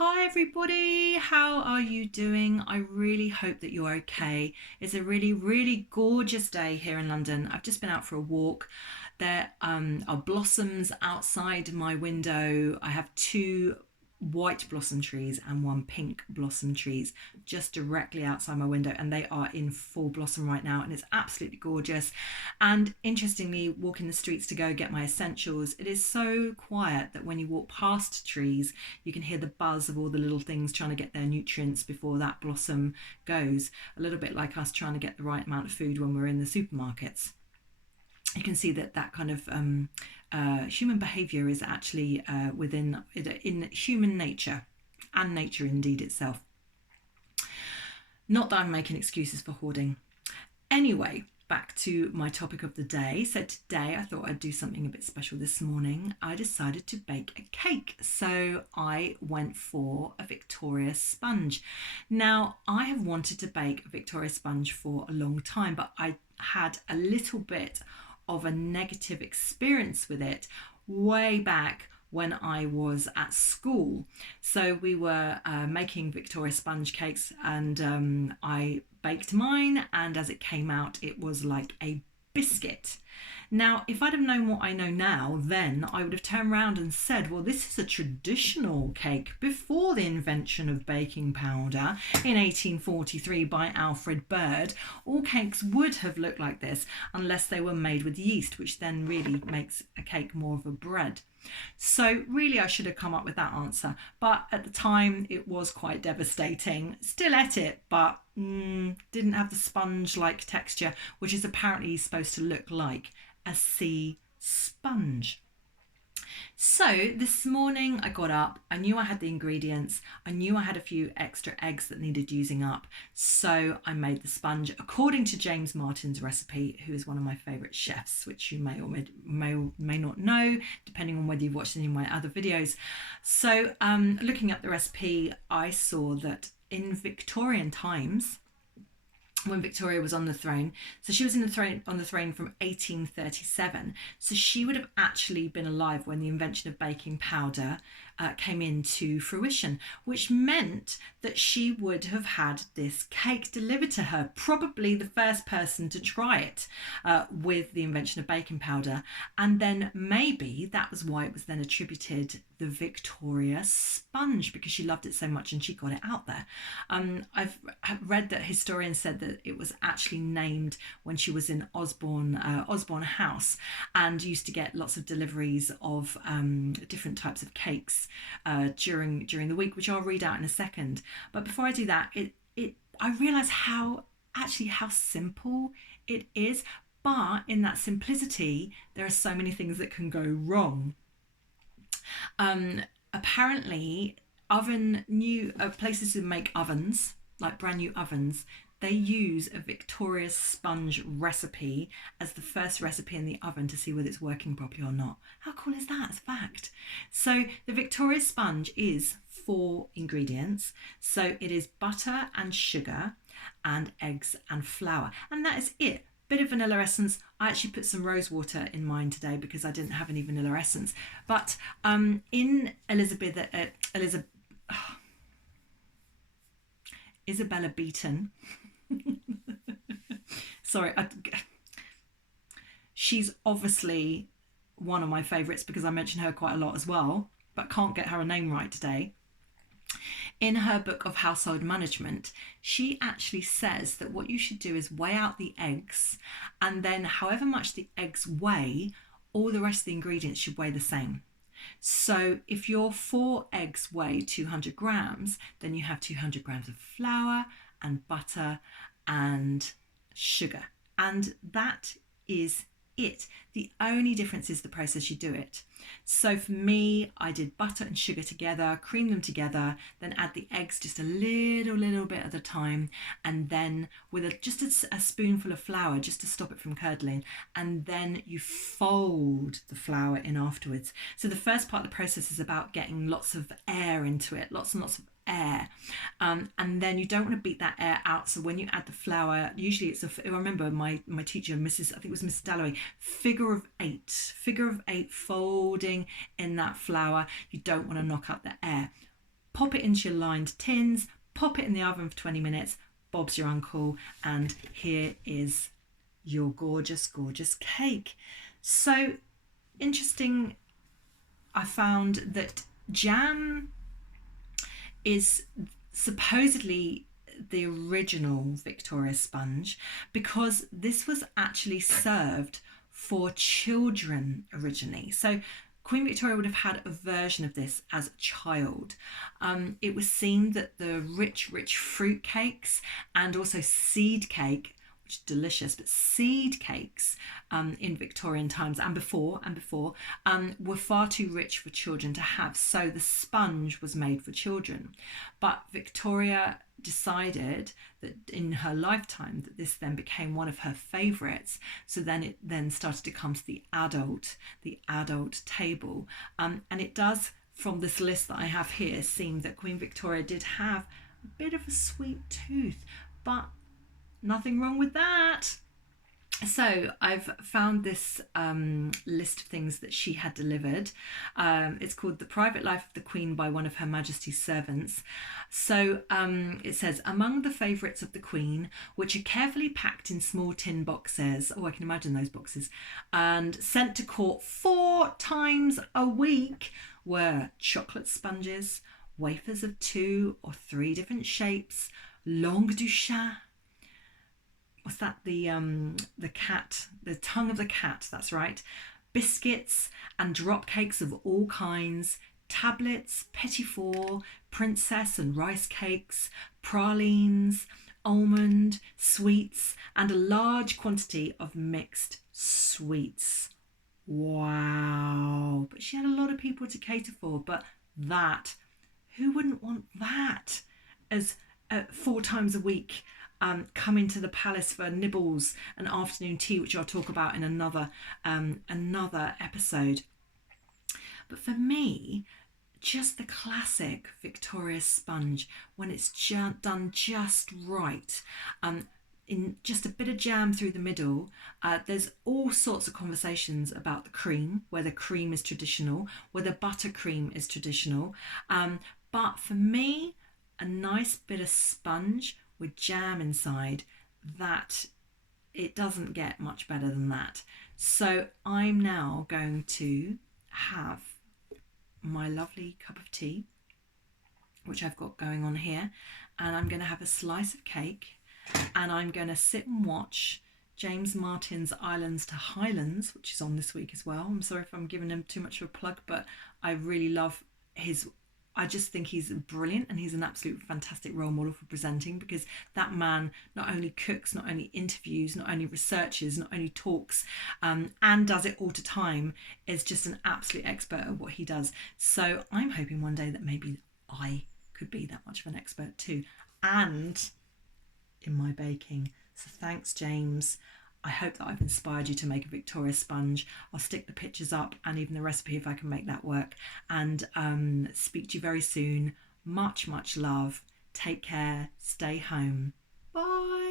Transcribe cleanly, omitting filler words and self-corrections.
Hi everybody, how are you doing? I really hope that you're okay. It's a really gorgeous day here in London. I've just been out for a walk. There are blossoms outside my window. I have two white blossom trees and one pink blossom trees just directly outside my window, and they are in full blossom right now, and it's absolutely gorgeous. And interestingly, walking the streets to go get my essentials, it is so quiet that when you walk past trees you can hear the buzz of all the little things trying to get their nutrients before that blossom goes, a little bit like us trying to get the right amount of food when we're in the supermarkets. You can see that kind of human behavior is actually within in human nature and nature indeed itself. Not that I'm making excuses for hoarding. Anyway, back to my topic of the day. So today I thought I'd do something a bit special this morning. I decided to bake a cake. So I went for a Victoria sponge. Now, I have wanted to bake a Victoria sponge for a long time, but I had a little bit of a negative experience with it way back when I was at school. So we were making Victoria sponge cakes, and I baked mine, and as it came out it was like a biscuit. Now, if I'd have known what I know now, then I would have turned around and said, well, this is a traditional cake before the invention of baking powder in 1843 by Alfred Bird. All cakes would have looked like this unless they were made with yeast, which then really makes a cake more of a bread. So really I should have come up with that answer, but at the time it was quite devastating. Still ate it, but didn't have the sponge-like texture, which is apparently supposed to look like a sea sponge. So this morning I got up, I knew I had the ingredients, I knew I had a few extra eggs that needed using up, so I made the sponge according to James Martin's recipe, who is one of my favourite chefs, which you may or may not know, depending on whether you've watched any of my other videos. So looking at the recipe, I saw that in Victorian times, when Victoria was on the throne, so she was on the throne from 1837, so she would have actually been alive when the invention of baking powder came into fruition, which meant that she would have had this cake delivered to her, probably the first person to try it with the invention of baking powder, and then maybe that was why it was then attributed the Victoria sponge, because she loved it so much and she got it out there. I've read that historians said that it was actually named when she was in Osborne House, and used to get lots of deliveries of different types of cakes during the week, which I'll read out in a second. But before I do that, I realise how simple it is, but in that simplicity there are so many things that can go wrong. Apparently places who make ovens, like brand new ovens, they use a Victoria sponge recipe as the first recipe in the oven to see whether it's working properly or not. How cool is that as a fact? So the Victoria sponge is 4 ingredients. So it is butter and sugar and eggs and flour, and that is it. Bit of vanilla essence. I actually put some rose water in mine today because I didn't have any vanilla essence. But in Isabella Beaton, sorry, she's obviously one of my favourites because I mention her quite a lot as well, but can't get her name right today. In her book of household management, she actually says that what you should do is weigh out the eggs, and then however much the eggs weigh, all the rest of the ingredients should weigh the same. So if your 4 eggs weigh 200 grams, then you have 200 grams of flour and butter and sugar. And that is it. The only difference is the process you do it. So for me, I did butter and sugar together, cream them together, then add the eggs just a little bit at a time, and then with just a spoonful of flour just to stop it from curdling, and then you fold the flour in afterwards. So the first part of the process is about getting lots of air into it, lots and lots of air, and then you don't want to beat that air out. So when you add the flour, usually I remember my teacher, I think it was Mrs. Dalloway, figure of eight folding in that flour. You don't want to knock out the air. pop it into your lined tins, pop it in the oven for 20 minutes, Bob's your uncle, and here is your gorgeous, gorgeous cake. So interesting, I found that jam is supposedly the original Victoria sponge because this was actually served for children originally. So Queen Victoria would have had a version of this as a child. It was seen that the rich fruit cakes and also seed cake, which is delicious, but seed cakes in Victorian times and before were far too rich for children to have. So the sponge was made for children. But Victoria decided that in her lifetime that this then became one of her favourites. So then it then started to come to the adult table. And it does, from this list that I have here, seem that Queen Victoria did have a bit of a sweet tooth, but nothing wrong with that. So I've found this list of things that she had delivered. It's called The Private Life of the Queen by one of Her Majesty's Servants. So it says, among the favourites of the Queen, which are carefully packed in small tin boxes, oh, I can imagine those boxes, and sent to court 4 times a week, were chocolate sponges, wafers of 2 or 3 different shapes, langue du chat, what's that, the cat, the tongue of the cat, that's right, biscuits and drop cakes of all kinds, tablets, petit four, princess and rice cakes, pralines, almond, sweets, and a large quantity of mixed sweets. Wow. But she had a lot of people to cater for, but that, who wouldn't want that as 4 times a week? Coming to the palace for nibbles and afternoon tea, which I'll talk about in another episode. But for me, just the classic Victoria sponge, when it's done just right, in just a bit of jam through the middle. There's all sorts of conversations about the cream, whether cream is traditional, whether buttercream is traditional. But for me, a nice bit of sponge with jam inside, that it doesn't get much better than that. So I'm now going to have my lovely cup of tea, which I've got going on here, and I'm going to have a slice of cake, and I'm going to sit and watch James Martin's Islands to Highlands, which is on this week as well. I'm sorry if I'm giving him too much of a plug, but I really love I just think he's brilliant, and he's an absolute fantastic role model for presenting, because that man not only cooks, not only interviews, not only researches, not only talks, and does it all to time, is just an absolute expert at what he does. So I'm hoping one day that maybe I could be that much of an expert too, and in my baking. So thanks, James. I hope that I've inspired you to make a Victoria sponge. I'll stick the pictures up and even the recipe if I can make that work. And speak to you very soon. Much, much love. Take care. Stay home. Bye.